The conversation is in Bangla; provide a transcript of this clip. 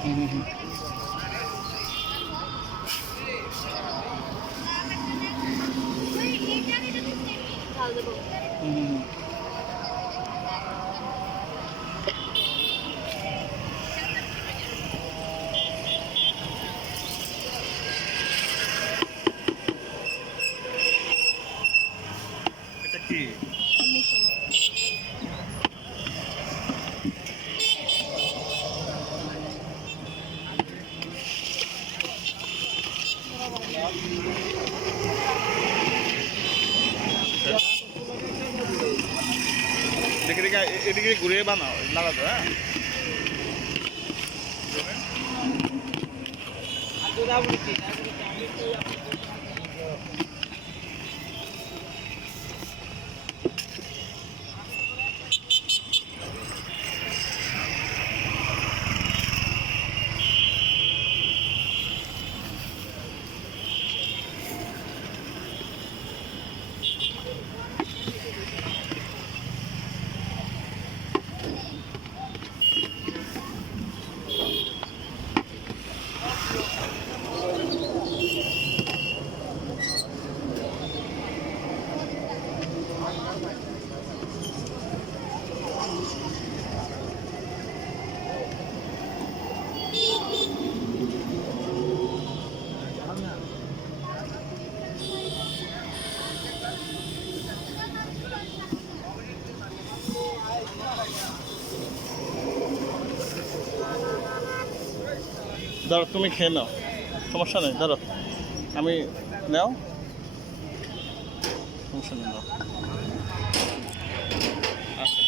হুম হুম হুম। হুম হুম হুম। এটা কি? দেখে দেখে এদিকে ঘুরিয়ে বানাও লাগাতো, হ্যাঁ। ধরো তুমি খেয়ে নাও, সমস্যা নেই। ধরো আমি নাও, সমস্যা নেই, নাও। আচ্ছা।